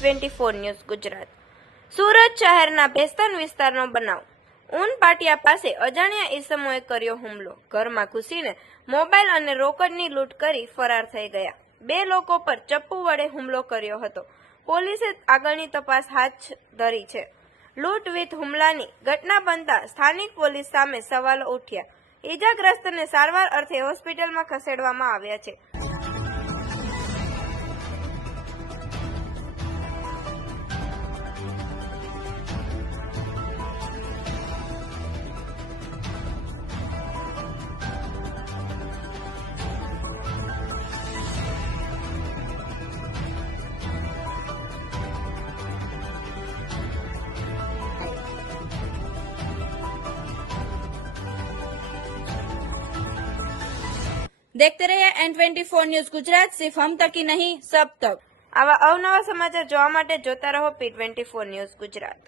P24 news Gujarat. Surat શહેરના ભેસ્તાન વિસ્તારનો બનાવ। ઊન પાટિયા પાસે અજાણ્યા ઈસમોએ કર્યો હુમલો। ઘરમાં ઘૂસીને મોબાઈલ અને રોકડની લૂંટ કરી ફરાર થઈ ગયા। બે લોકો પર ચપ્પુ વડે હુમલો કર્યો હતો। પોલીસે આગળની તપાસ હાથ ધરી છે। લૂંટ વિથ હુમલાની ઘટના બનતા સ્થાનિક પોલીસ સામે સવાલો ઉઠ્યા। ઈજાગ્રસ્તને સારવાર અર્થે હોસ્પિટલમાં ખસેડવામાં આવ્યા છે। देखते रहिए N24 न्यूज गुजरात। सिर्फ हम तक ही नहीं, सब तक। આવા અવનવા સમાચાર જોવા માટે જોતા રહો P24 ન્યૂઝ ગુજરાત।